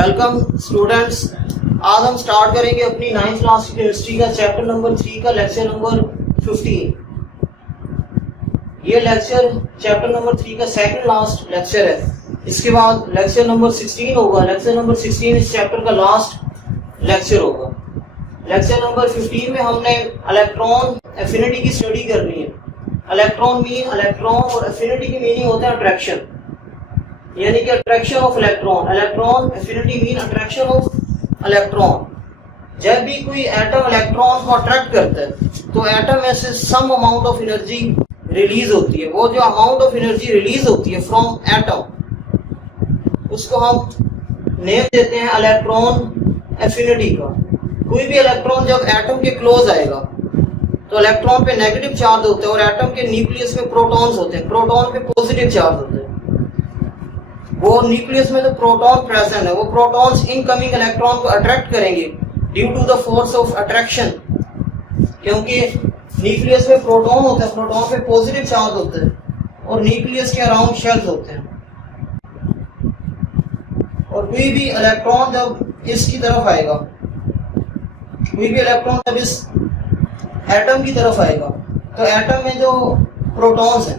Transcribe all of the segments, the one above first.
Welcome students. आज हम start करेंगे अपनी 9th क्लास की केमिस्ट्री का चैप्टर नंबर 3 का लेक्चर नंबर 15। ये लेक्चर चैप्टर नंबर 3 का सेकंड लास्ट लेक्चर है। इसके बाद लेक्चर नंबर 16 होगा। लेक्चर नंबर 16 इस चैप्टर का लास्ट लेक्चर होगा। लेक्चर नंबर 15 में हमने इलेक्ट्रॉन एफिनिटी की स्टडी करनी है। इलेक्ट्रॉन और एफिनिटी की मीनिंग होता है अट्रैक्शन, यानी कि attraction of electron. Electron affinity mean attraction of electron. जब भी कोई एटम इलेक्ट्रॉन को अट्रैक्ट करता है तो एटम में से some amount of energy release होती है। वो जो अमाउंट ऑफ एनर्जी रिलीज होती है फ्रॉम एटम, उसको हम नेम देते हैं इलेक्ट्रॉन एफिनिटी का। कोई भी इलेक्ट्रॉन जब एटम के क्लोज आएगा तो इलेक्ट्रॉन पे नेगेटिव चार्ज होता है और एटम के न्यूक्लियस में प्रोटॉन्स होते हैं, प्रोटॉन पे पॉजिटिव चार्ज होते हैं। वो न्यूक्लियस में जो प्रोटॉन प्रेजेंट है वो प्रोटॉन्स इनकमिंग इलेक्ट्रॉन को अट्रैक्ट करेंगे due to the force of attraction, क्योंकि न्यूक्लियस में प्रोटॉन होता है, प्रोटॉन पे पॉजिटिव चार्ज होता है और न्यूक्लियस के अराउंड शेल्स होते हैं। और कोई भी इलेक्ट्रॉन जब इसकी तरफ आएगा, कोई भी इलेक्ट्रॉन जब इस एटम की तरफ आएगा तो एटम में जो प्रोटॉन्स हैं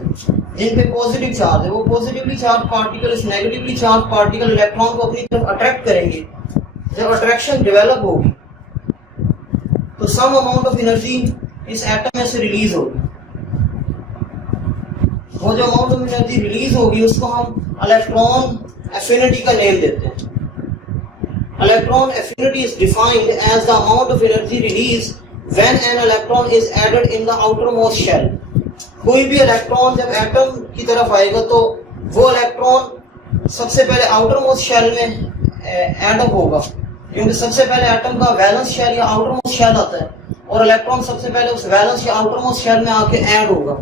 जिन पे पॉजिटिव चार्ज है, वो पॉजिटिवली चार्ज पार्टिकल इस नेगेटिवली चार्ज पार्टिकल इलेक्ट्रॉन को अपनी तरफ अट्रैक्ट करेंगे। जब अट्रैक्शन डेवलप होगी तो सम अमाउंट ऑफ एनर्जी इस एटम में से रिलीज होगी। वो जो अमाउंट ऑफ एनर्जी रिलीज होगी उसको हम इलेक्ट्रॉन एफिनिटी का नेम देते हैं। Electron affinity is defined as the amount of energy release when an electron is added in the outermost shell. कोई भी इलेक्ट्रॉन जब एटम की तरफ आएगा तो वो इलेक्ट्रॉन सबसे पहले आउटर मोस्ट शेल में ऐड अप होगा, क्योंकि सबसे पहले एटम का वैलेंस शेल या आउटर मोस्ट शेल आता है और इलेक्ट्रॉन सबसे पहले उस वैलेंस या आउटर मोस्ट शेल में आके ऐड होगा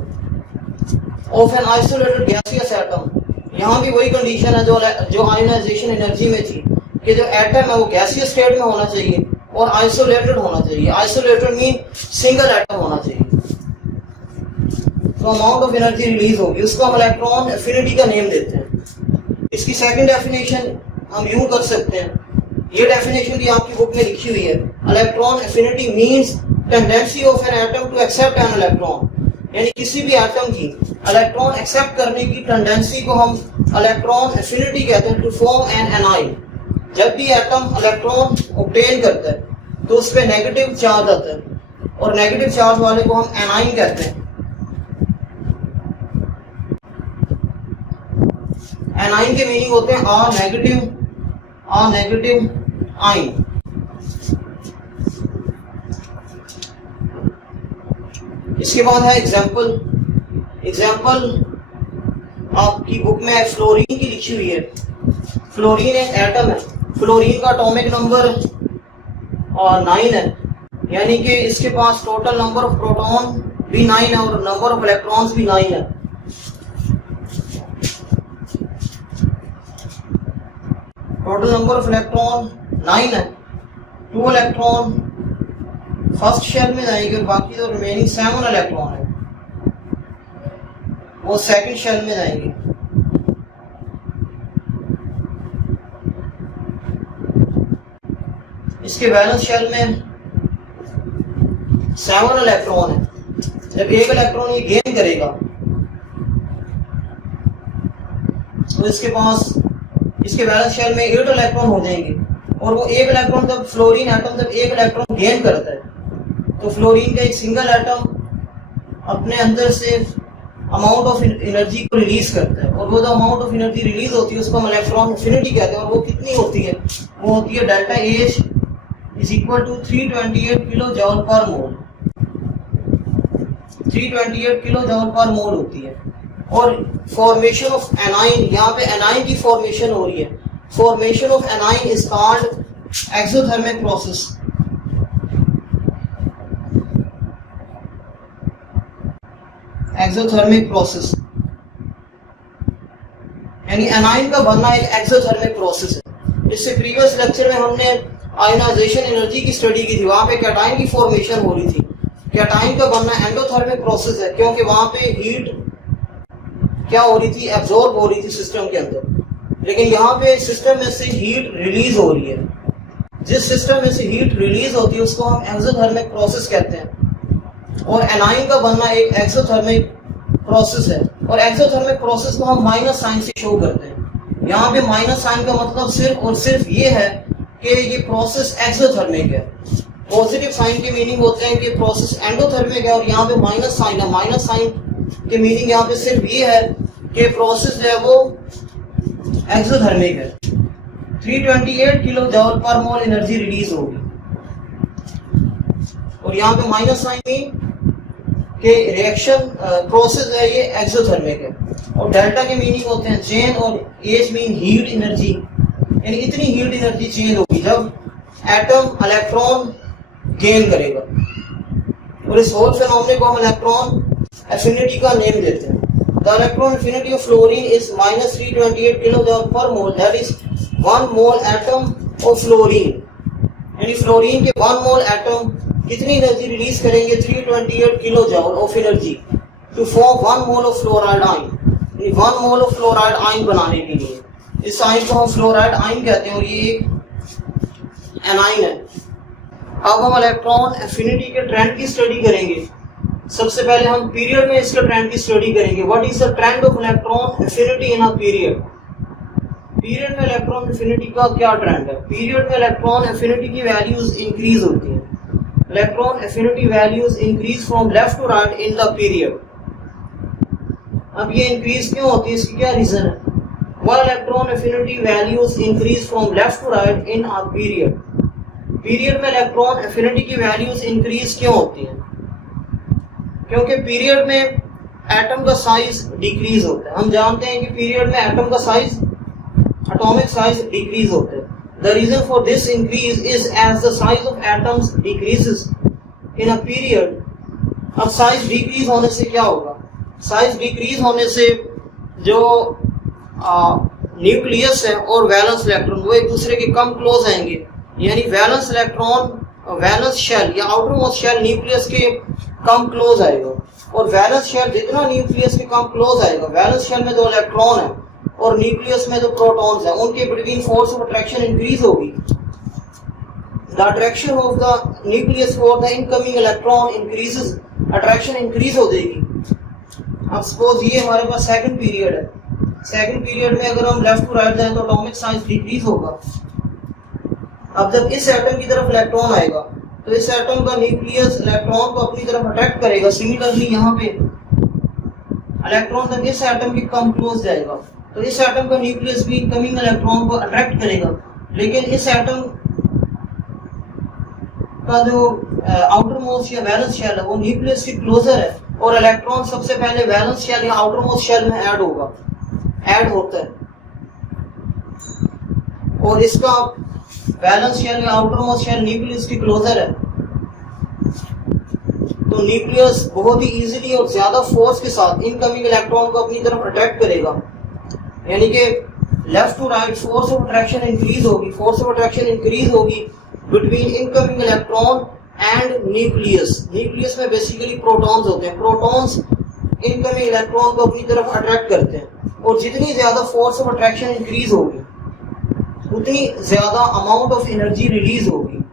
of an isolated gaseous atom. यहाँ भी वही कंडीशन है जो आयोनाइजेशन एनर्जी में थी कि जो एटम है वो गैसियस स्टेट में होना चाहिए और आइसोलेटेड होना चाहिए। आइसोलेटेड मीन सिंगल एटम होना चाहिए। तो अमाउंट ऑफ एनर्जी रिलीज होगी, उसको हम इलेक्ट्रॉन एफिनिटी का नेम देते हैं। इसकी सेकंड डेफिनेशन हम यूं कर सकते हैं, ये डेफिनेशन भी आपकी बुक में लिखी हुई है। Electron affinity means tendency of an atom to accept an electron, यानी किसी भी एटम की इलेक्ट्रॉन एक्सेप्ट करने की टेंडेंसी को हम इलेक्ट्रॉन एफिनिटी कहते हैं। टू फॉर्म एन एनाइन, जब भी एटम इलेक्ट्रॉन ऑब्टेन करता है तो उस पर नेगेटिव चार्ज आता है और नेगेटिव चार्ज वाले को हम एनाइन कहते हैं। एनाइन के मीनिंग होते हैं आ नेगेटिव आइन। इसके बाद है एग्जाम्पल आपकी बुक में फ्लोरीन की लिखी हुई है। फ्लोरीन एक एटम है। फ्लोरीन का एटॉमिक नंबर 9 है, यानी कि इसके पास टोटल नंबर ऑफ प्रोटॉन भी 9 है और नंबर ऑफ इलेक्ट्रॉन्स भी 9 है। टोटल नंबर ऑफ इलेक्ट्रॉन 9 है। 2 इलेक्ट्रॉन फर्स्ट शेल में जाएंगे और बाकी जो रिमेनिंग 7 इलेक्ट्रॉन है वो सेकंड शेल में जाएंगे। इसके वैलेंस शेल में 7 इलेक्ट्रॉन है। जब एक इलेक्ट्रॉन ये गेन करेगा तो इसके वैलेंस शेल में 8 इलेक्ट्रॉन हो जाएंगे और वो एक इलेक्ट्रॉन जब फ्लोरीन एटम जब एक इलेक्ट्रॉन गेन करता है तो फ्लोरीन का एक सिंगल एटम अपने अंदर से अमाउंट ऑफ एनर्जी को रिलीज करता है और वो जो अमाउंट ऑफ एनर्जी रिलीज होती है उसको हम इलेक्ट्रॉन एफिनिटी कहते हैं। और वो कितनी होती है? वो होती है delta H is equal to 328 kilo joule per mole. 328 kilo joule per मोल होती है। और फॉर्मेशन ऑफ एनाइन, यहाँ पे एनाइन की फॉर्मेशन हो रही है। Formation of anion is called exothermic process. Exothermic process यानी एनाइन का बनना एक एक्सोथर्मिक प्रोसेस है। इससे प्रीवियस लेक्चर में हमने आयोनाइजेशन एनर्जी की स्टडी की थी। वहां पे कैटाइन की फॉर्मेशन हो रही थी। कैटाइन का बनना एंडोथर्मिक प्रोसेस है, क्योंकि वहां पे हीट क्या हो रही थी? एब्जॉर्ब हो रही थी सिस्टम के अंदर। लेकिन यहाँ पे सिस्टम में से हीट रिलीज हो रही है। जिस सिस्टम में से हीट रिलीज होती है उसको हम एक्सोथर्मिक प्रोसेस कहते हैं। और एनाइन का बनना एक एक्सोथर्मिक प्रोसेस है, और एक्सोथर्मिक प्रोसेस को हम माइनस साइन से शो करते हैं। यहाँ पे माइनस साइन का मतलब सिर्फ और सिर्फ ये है कि ये प्रोसेस एक्सोथर्मिक है। पॉजिटिव साइन के मीनिंग होते हैं कि प्रोसेस एंडोथर्मिक है, और यहाँ पे माइनस साइन है। माइनस साइन के मीनिंग यहाँ पे सिर्फ ये है कि प्रोसेस जो है वो एक्सोथर्मिक है। 328 किलो जूल पर मोल एनर्जी रिलीज होगी, और यहाँ पे माइनस साइन मीन कि रिएक्शन प्रोसेस है ये एक्सोथर्मिक है। और डेल्टा के मीनिंग होते हैं चेंज, और एच मीन हीट एनर्जी, यानी इतनी हीट एनर्जी चेंज होगी जब एटम इलेक्ट्रॉन गेन करेगा। और इस होल फिनोमेनन को हम इलेक्ट्रॉन एफिनिटी का नेम देते हैं। The electron affinity of fluorine is -328 kilo joule per mole, that is 1 mole atom of fluorine, यानी फ्लोरीन के 1 मोल एटम कितनी एनर्जी रिलीज करेंगे? 328 kilo joule of energy to form 1 mole of fluoride ion, 1 mole of fluoride ion बनाने के लिए। इस ion को हम फ्लोराइड आयन कहते हैं, और ये एक एनाइन है। अब हम इलेक्ट्रॉन एफिनिटी के ट्रेंड की स्टडी करेंगे। सबसे पहले हम पीरियड में इसके ट्रेंड की स्टडी करेंगे। What is the trend of electron affinity in a period? Period में इलेक्ट्रॉन एफिनिटी का क्या ट्रेंड है? पीरियड में इलेक्ट्रॉन एफिनिटी की वैल्यूज इंक्रीज होती है। Electron affinity values increase from left to right in the period. अब ये इंक्रीज क्यों होती है, इसकी क्या रीजन है? Why electron affinity values increase from left to right in a period? Period में इलेक्ट्रॉन एफिनिटी की वैल्यूज इंक्रीज क्यों होती हैं? क्योंकि पीरियड में एटम का साइज डिक्रीज होता है। हम जानते हैं कि पीरियड में एटम का साइज, एटॉमिक साइज डिक्रीज होता है। The reason for this increase is as the size of atoms decreases in a period. अब साइज डिक्रीज होने से क्या होगा? साइज डिक्रीज होने से जो न्यूक्लियस है और वैलेंस इलेक्ट्रॉन वो एक दूसरे के कम क्लोज आएंगे, यानी वैलेंस इलेक्ट्रॉन वैलेंस शेल या आउटर मोस्ट शेल न्यूक्लियस के कम क्लोज आएगा। और वैलेंस शेल जितना न्यूक्लियस के कम क्लोज आएगा, वैलेंस शेल में जो इलेक्ट्रॉन है और न्यूक्लियस में जो प्रोटॉन्स है, उनके between force of attraction increase होगी। The attraction of the nucleus for the incoming electron increases, attraction increase हो जाएगी। अब सपोज ये हमारे पास सेकंड पीरियड है। सेकंड पीरियड में अगर हम लेफ्ट टू राइट जाएं तो एटॉमिक साइज डिक्रीज होगा। अब जब इस एटम की तरफ इलेक्ट्रॉन आएगा तो इस एटम का न्यूक्लियस इलेक्ट्रॉन को अपनी तरफ अट्रैक्ट करेगा। सिमिलरली यहाँ पे इलेक्ट्रॉन जब इस एटम के कम क्लोज जाएगा तो इस एटम का न्यूक्लियस भी इनकमिंग इलेक्ट्रॉन को अट्रैक्ट करेगा। लेकिन इस एटम का जो आउटर मोस्ट या वैलेंस शेल है वो न्यूक्लियस के क्लोजर है, और इलेक्ट्रॉन सबसे पहले वैलेंस शेल या आउटर मोस्ट शेल में ऐड होता है। और इसका वैलेंस शेल या आउटर मोस्ट शेल न्यूक्लियस के क्लोजर है, तो न्यूक्लियस बहुत ही इजीली और ज्यादा फोर्स के साथ इनकमिंग इलेक्ट्रॉन को अपनी तरफ अट्रैक्ट करेगा। यानी कि left to right force of attraction increase होगी। फोर्स ऑफ अट्रैक्शन इंक्रीज होगी between incoming electron and nucleus. Nucleus में बेसिकली प्रोटॉन्स होते हैं। प्रोटॉन्स इनकमिंग इलेक्ट्रॉन को अपनी तरफ अट्रैक्ट करते हैं, और जितनी ज्यादा फोर्स ऑफ अट्रैक्शन इंक्रीज होगी उतनी ज्यादा अमाउंट ऑफ एनर्जी रिलीज होगी,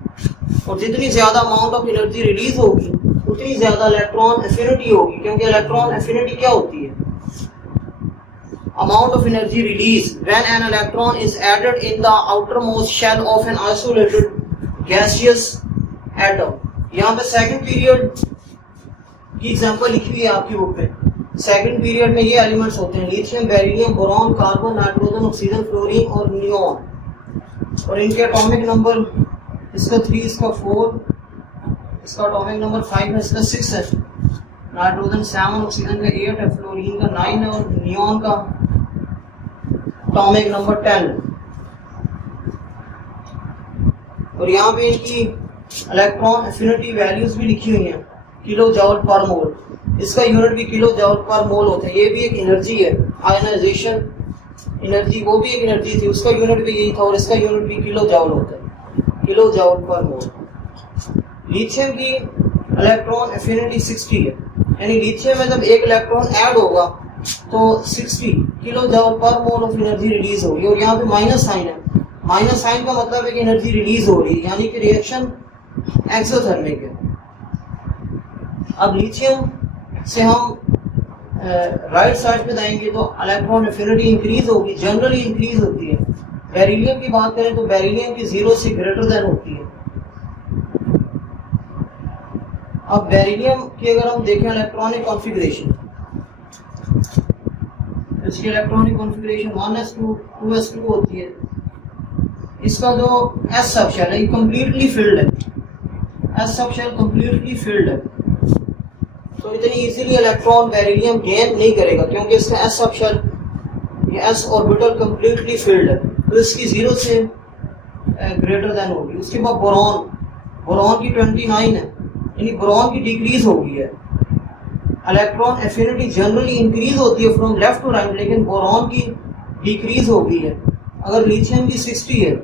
और जितनी ज्यादा अमाउंट ऑफ एनर्जी रिलीज होगी उतनी ज्यादा इलेक्ट्रॉन एफिनिटी होगी। क्योंकि इलेक्ट्रॉन एफिनिटी क्या होती है? Amount of energy release when an electron is added in the outermost shell of an isolated gaseous atom. यहाँ पे सेकंड पीरियड की एग्जांपल लिखी हुई है आपकी बुक पे। सेकंड पीरियड में ये एलिमेंट्स होते हैं lithium, beryllium, boron, carbon, nitrogen, oxygen, fluorine और नियॉन। और इनके एटॉमिक नंबर, इसका 3, इसका 4, इसका एटॉमिक नंबर 5 है, इसका 6 है। नाइट्रोजन 7, ऑक्सीजन का 8 है, फ्लोरीन का 9 है, और नियॉन का एटॉमिक नंबर 10 है। और यहाँ पे इनकी इलेक्ट्रॉन एफिनिटी वैल्यूज भी लिखी हुई हैं, किलो जूल पर मोल। इसका यूनिट भी किलो जूल पर मोल होता है। ये भी एक एनर्जी है, आयनाइजेशन एनर्जी, वो भी एक एनर्जी थी, उसका यूनिट भी यही था, और इसका यूनिट भी किलो जूल होता है, किलो जूल पर मोल। लिथियम की इलेक्ट्रॉन एफिनिटी 60 है, यानी लिथियम में जब एक इलेक्ट्रॉन ऐड होगा तो 60 kilo joule per mole of energy release होगी, और यहाँ पे माइनस साइन है। माइनस साइन का मतलब है कि एनर्जी रिलीज हो रही है, यानी कि रिएक्शन एक्सोथर्मिक है। अब लिथियम से हम राइट साइड पे जाएंगे तो इलेक्ट्रॉन एफिनिटी इंक्रीज होगी, जनरली इंक्रीज होती है। बेरिलियम की बात करें तो बेरिलियम की 0 से ग्रेटर देन होती है। अब बेरिलियम की अगर हम देखें इलेक्ट्रॉनिक कॉन्फ़िगरेशन, इसकी इलेक्ट्रॉनिक कॉन्फ़िगरेशन 1s2 2s2 होती है। इसका जो s सब शेल है ये कंप्लीटली फिल्ड है, s sub shell completely filled है, तो इतनी इजीली इलेक्ट्रॉन बेरिलियम गेन नहीं करेगा क्योंकि इसका s सब शेल ये s ऑर्बिटल कंप्लीटली फिल्ड है, तो इसकी 0 से ग्रेटर देन होगी। उसके बाद बोरॉन, बोरॉन की 29 है, यानी बोरॉन की डिक्रीज हो गई है। इलेक्ट्रॉन एफिनिटी जनरली इंक्रीज होती है फ्रॉम लेफ्ट टू राइट, लेकिन बोरॉन की डिक्रीज हो गई है। अगर लिथियम की 60 है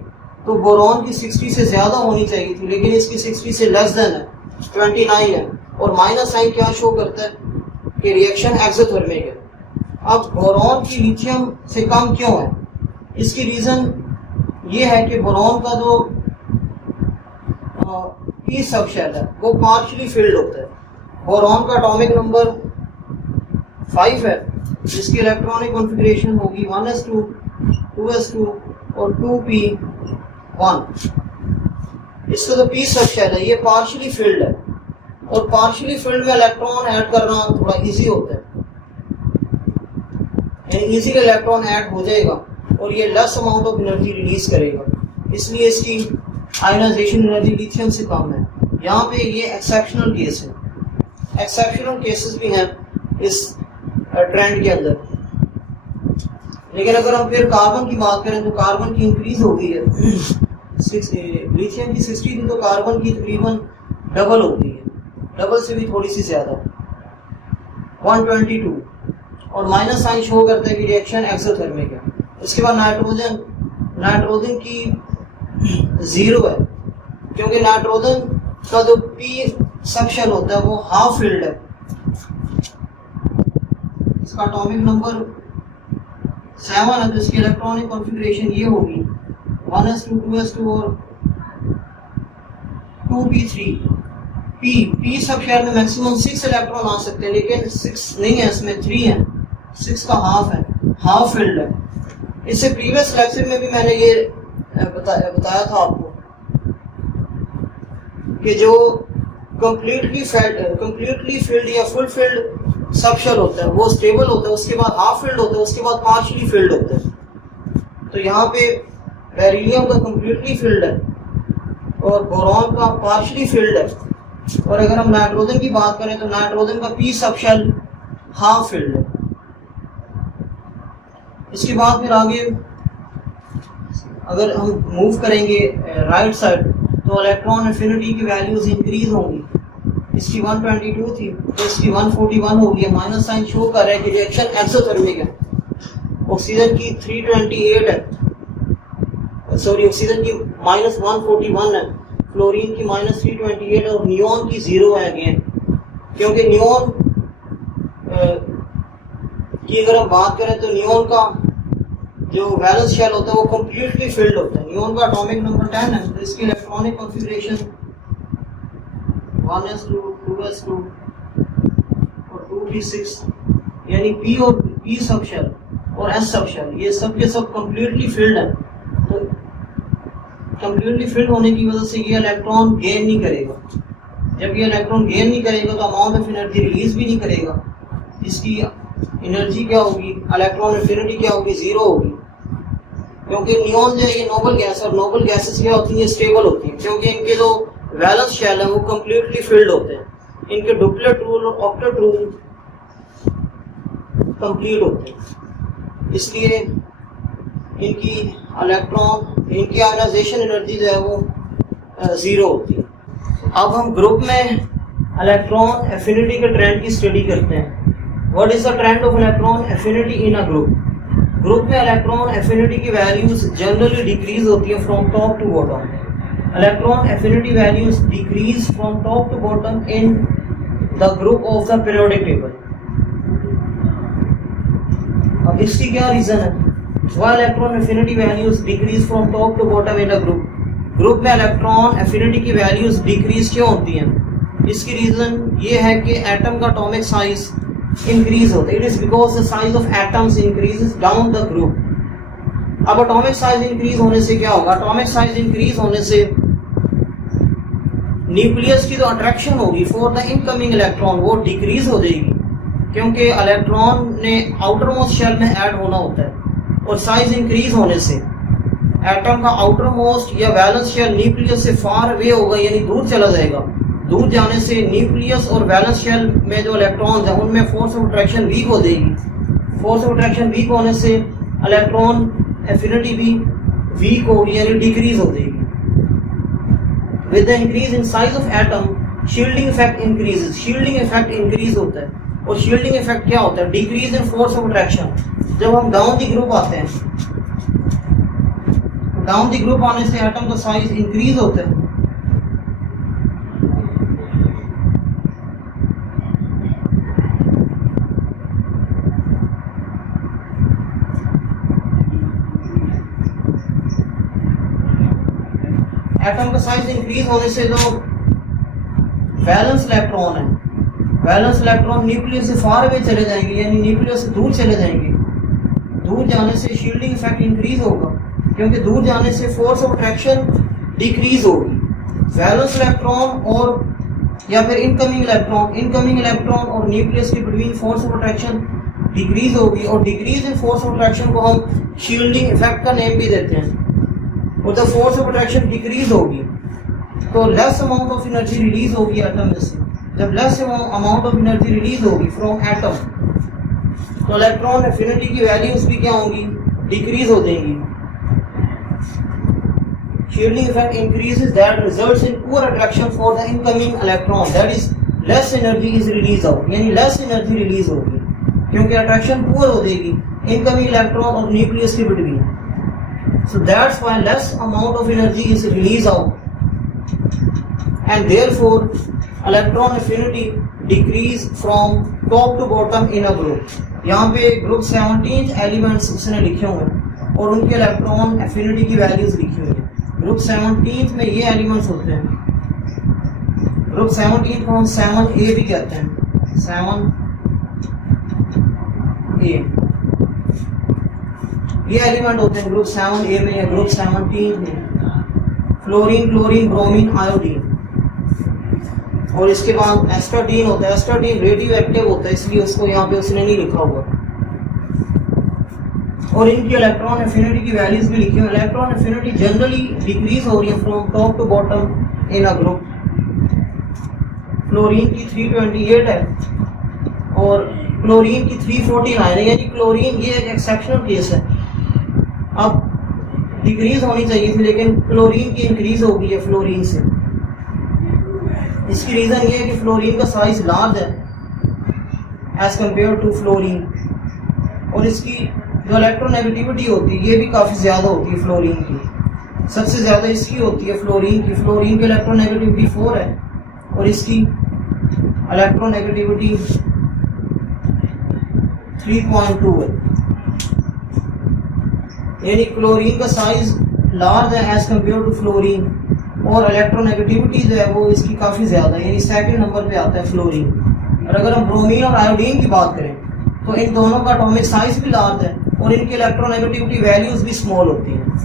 तो बोरॉन की 60 से ज्यादा होनी चाहिए थी, लेकिन इसकी 60 से लेस देन है, 29 है, और माइनस साइन क्या शो करता है कि रिएक्शन एक्सोथर्मिक है। अब बोरॉन की लिथियम से कम क्यों है? इसकी रीजन ये है कि बोरॉन का जो पी सब शेल है वो पार्शियली फिल्ड होता है। बोरॉन का एटॉमिक नंबर 5 है, जिसकी इलेक्ट्रॉनिक कॉन्फ़िगरेशन होगी 1s2 2s2 और 2p1। इसका जो पी सब शेल है ये पार्शियली फिल्ड है, और पार्शियली फिल्ड में इलेक्ट्रॉन ऐड करना थोड़ा इजी होता है, यानी इजीली इलेक्ट्रॉन ऐड हो जाएगा और ये less amount of energy release करेगा, इसलिए इसकी आयनाइजेशन एनर्जी लिथियम से कम है। यहाँ पे ये एक्सेप्शनल केस है, एक्सेप्शनल केसेस भी हैं इस ट्रेंड के अंदर। लेकिन अगर हम फिर कार्बन की बात करें तो कार्बन की इंक्रीज हो गई है, लिथियम की 60 थी तो कार्बन की तकरीबन डबल हो गई है, डबल से भी थोड़ी सी ज्यादा 122, और माइनस साइन शो करता है कि रिएक्शन एक्सोथर्मिक है। उसके बाद नाइट्रोजन, नाइट्रोजन की 0 है क्योंकि नाइट्रोजन का जो पी सब शेल होता है वो हाफ फिल्ड है। इसका एटॉमिक नंबर 7 है, तो इसकी इलेक्ट्रॉनिक कॉन्फ़िगरेशन ये होगी 1s2 2s2 और 2p3। पी सब शेल में मैक्सिमम 6 इलेक्ट्रॉन आ सकते हैं, लेकिन 6 नहीं है, इसमें 3 है, 6 का हाफ है, हाफ फिल्ड है। इससे प्रीवियस लेक्चर में भी मैंने ये बताया था आपको कि जो कंप्लीटली फिल्ड या फुल फिल्ड सब शेल होता है वो स्टेबल होता है, उसके बाद हाफ फिल्ड होता है, उसके बाद पार्शियली फिल्ड होता है। तो यहाँ पे बेरिलियम का कंप्लीटली फिल्ड है और बोरॉन का पार्शियली फिल्ड है। और अगर हम नाइट्रोजन की बात करें तो नाइट्रोजन का पी सब शेल हाफ फिल्ड है। इसके बाद फिर आगे अगर हम मूव करेंगे राइट साइड तो इलेक्ट्रॉन एफिनिटी की वैल्यूज इंक्रीज होंगी। इसकी 122 थी तो इसकी 141 होगी, माइनस साइन शो कर रहा है कि रिएक्शन एक्सोथर्मिक है। ऑक्सीजन की 328 है, सॉरी ऑक्सीजन की -141 है, फ्लोरीन की -328 और नियोन की 0 है अगेन, क्योंकि नियोन की अगर हम बात करें तो नियोन का जो वैलेंस शेल होता है वो कंप्लीटली फिल्ड होता है। नियोन का एटॉमिक नंबर 10 है, तो इसकी इलेक्ट्रॉनिक कॉन्फ़िगरेशन 1s2 2s2 और 2p6, यानी p और p सब शेल और s सब शेल ये सब के सब कंप्लीटली फिल्ड है। तो कंप्लीटली फिल्ड होने की वजह से ये इलेक्ट्रॉन गेन नहीं करेगा। जब ये इलेक्ट्रॉन गेन नहीं करेगा तो अमाउंट ऑफ एनर्जी रिलीज भी नहीं करेगा। इसकी एनर्जी क्या होगी, इलेक्ट्रॉन एफिनिटी क्या होगी, 0 होगी, क्योंकि नियोन जो है ये नोबल गैस, और नोबल गैसेस क्या होती हैं, स्टेबल होती हैं, क्योंकि इनके जो वैलेंस शेल है वो कंप्लीटली फिल्ड होते हैं। इनके डुप्लेट रूल और ऑक्टेट रूल कंप्लीट होते हैं, इसलिए इनकी इलेक्ट्रॉन, इनकी आयनाइजेशन एनर्जी जो है वो 0 होती है। अब हम ग्रुप में इलेक्ट्रॉन एफिनिटी के ट्रेंड की स्टडी करते हैं। What is the trend of electron affinity in a group? Group में इलेक्ट्रॉन एफिनिटी की वैल्यूज जनरली डिक्रीज होती है from top to bottom. Electron affinity values decrease from top to bottom in the group of the periodic table. अब इसकी क्या reason है? Why electron affinity values decrease from top to bottom in a group? Group में electron affinity की values decrease क्यों होती हैं? इसकी रीजन ये है कि एटम का एटॉमिक साइज इंक्रीज होता है. It is because the size of atoms increases down the group. अब एटॉमिक साइज इंक्रीज होने से क्या होगा? एटॉमिक साइज इंक्रीज होने से न्यूक्लियस की जो अट्रैक्शन होगी फॉर द इनकमिंग इलेक्ट्रॉन वो डिक्रीज हो जाएगी, क्योंकि इलेक्ट्रॉन ने आउटर मोस्ट शेल में ऐड होना होता है और साइज इंक्रीज होने से एटम का आउटर मोस्ट या वैलेंस शेल न्यूक्लियस से फार अवे होगा, यानी दूर चला जाएगा. दूर जाने से न्यूक्लियस और वैलेंस शेल में जो इलेक्ट्रॉन है उनमें फोर्स ऑफ अट्रैक्शन वीक हो जाएगी. फोर्स ऑफ अट्रैक्शन वीक होने से इलेक्ट्रॉन एफिनिटी भी वीक होगी, यानी डिक्रीज हो जाएगी. With the increase in size of atom shielding effect increases. Shielding effect increase होता है. और शील्डिंग इफेक्ट क्या होता है? Decrease in force of attraction. जब हम डाउन द ग्रुप आते हैं, डाउन द ग्रुप आने से एटम का साइज इंक्रीज होता है. एटम का साइज इंक्रीज होने से जो वैलेंस इलेक्ट्रॉन है, वैलेंस इलेक्ट्रॉन न्यूक्लियस से फार अवे चले जाएंगे, यानी न्यूक्लियस से दूर चले जाएंगे. दूर जाने से शील्डिंग इफेक्ट इंक्रीज होगा, क्योंकि दूर जाने से फोर्स ऑफ अट्रैक्शन डिक्रीज होगी. वैलेंस इलेक्ट्रॉन और या फिर इनकमिंग इलेक्ट्रॉन और न्यूक्लियस के between force of attraction decrease होगी. और decrease in force of attraction को हम शील्डिंग इफेक्ट का नेम भी देते हैं. और जब फोर्स ऑफ अट्रैक्शन डिक्रीज होगी तो less amount of energy release होगी एटम में से. जब less amount of energy release होगी फ्रॉम एटम तो इलेक्ट्रॉन एफिनिटी की वैल्यूज भी क्या होंगी? डिक्रीज हो जाएंगी. Shielding effect increases that results in poor attraction for the incoming electron, that is less energy is release out, यानी लेस एनर्जी रिलीज होगी क्योंकि अट्रैक्शन पुअर हो जाएगी इनकमिंग इलेक्ट्रॉन और न्यूक्लियस के between. So that's why less amount of energy is released out, and therefore electron affinity decrease from top to bottom in a group. यहाँ पे group 17 elements उसने लिखे हुए हैं और उनके इलेक्ट्रॉन एफिनिटी की वैल्यूज लिखी हुई है. ग्रुप 17 में ये एलिमेंट्स होते हैं. ग्रुप 17 को हम 7A भी कहते हैं. 7A ये एलिमेंट होते हैं ग्रुप 7A में या ग्रुप 17 में. Fluorine, chlorine, bromine, iodine. और इसके बाद एस्टाडीन होता है. एस्टाडीन रेडियो एक्टिव होता है, इसलिए उसको यहाँ पे उसने नहीं लिखा हुआ. और इनकी इलेक्ट्रॉन एफिनिटी की वैल्यूज भी लिखी हुई. इलेक्ट्रॉन एफिनिटी जनरली डिक्रीज हो रही है from top to bottom in a group. Fluorine की 328 है और क्लोरीन की 349 है, यानी क्लोरीन ये एक एक्सेप्शनल केस है. अब डिक्रीज होनी चाहिए थी लेकिन क्लोरीन की इंक्रीज हो गई है फ्लोरीन से. इसकी रीजन ये है कि फ्लोरीन का साइज लार्ज है एज कंपेयर टू फ्लोरीन. और इसकी जो इलेक्ट्रोनेगेटिविटी होती है ये भी काफ़ी ज़्यादा होती है फ्लोरीन की. सबसे ज़्यादा इसकी होती है फ्लोरीन की. फ्लोरीन की इलेक्ट्रोनेगेटिविटी 4 है और इसकी इलेक्ट्रोनेगेटिविटी 3.2 है. यानी क्लोरीन का साइज लार्ज है एज कम्पेयर टू फ्लोरीन और इलेक्ट्रोनेगेटिविटी जो है वो इसकी काफ़ी ज़्यादा है, यानी सेकंड नंबर पे आता है फ्लोरीन. और अगर हम ब्रोमीन और आयोडीन की बात करें तो इन दोनों का एटॉमिक साइज भी लार्ज है और इनकी इलेक्ट्रोनेगेटिविटी वैल्यूज भी स्मॉल होती हैं.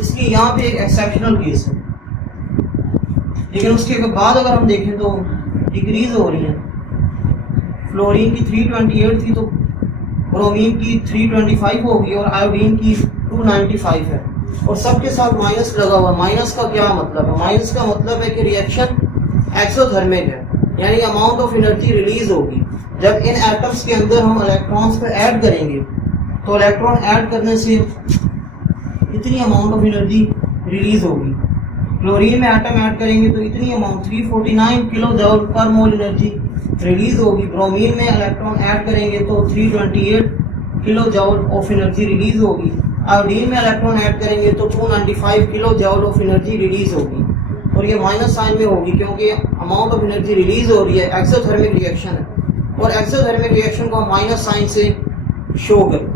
इसलिए यहाँ पे एक एक्सेप्शनल केस है. लेकिन उसके बाद अगर हम देखें तो डिक्रीज हो रही है. फ्लोरीन की 328 थी तो ब्रोमीन की 325 होगी और आयोडीन की 295 है. और सबके साथ माइनस लगा हुआ. माइनस का क्या मतलब है? माइनस का मतलब है कि रिएक्शन एक्सोथर्मिक है, यानी अमाउंट ऑफ एनर्जी रिलीज होगी. जब इन एटम्स के अंदर हम इलेक्ट्रॉन्स को ऐड करेंगे तो इलेक्ट्रॉन ऐड करने से इतनी अमाउंट ऑफ एनर्जी रिलीज होगी. क्लोरीन में एटम ऐड करेंगे तो इतनी अमाउंट 349 किलो जूल पर मोल एनर्जी रिलीज होगी. ब्रोमीन में इलेक्ट्रॉन ऐड करेंगे तो 328 kilo joule of energy release होगी. आयोडीन में इलेक्ट्रॉन ऐड करेंगे तो 295 kilo joule of energy release होगी. और ये माइनस साइन में होगी क्योंकि अमाउंट ऑफ एनर्जी रिलीज हो रही है. एक्सोथर्मिक रिएक्शन है और एक्सोथर्मिक रिएक्शन को हम माइनस साइन से शो करते हैं।